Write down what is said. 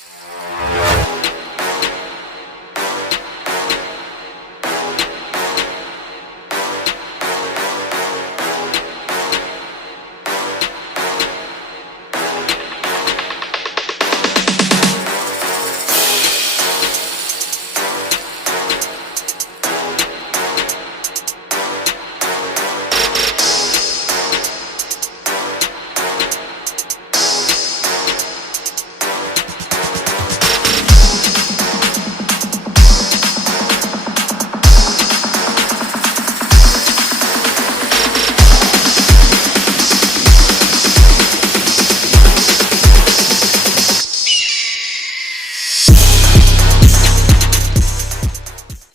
Bye.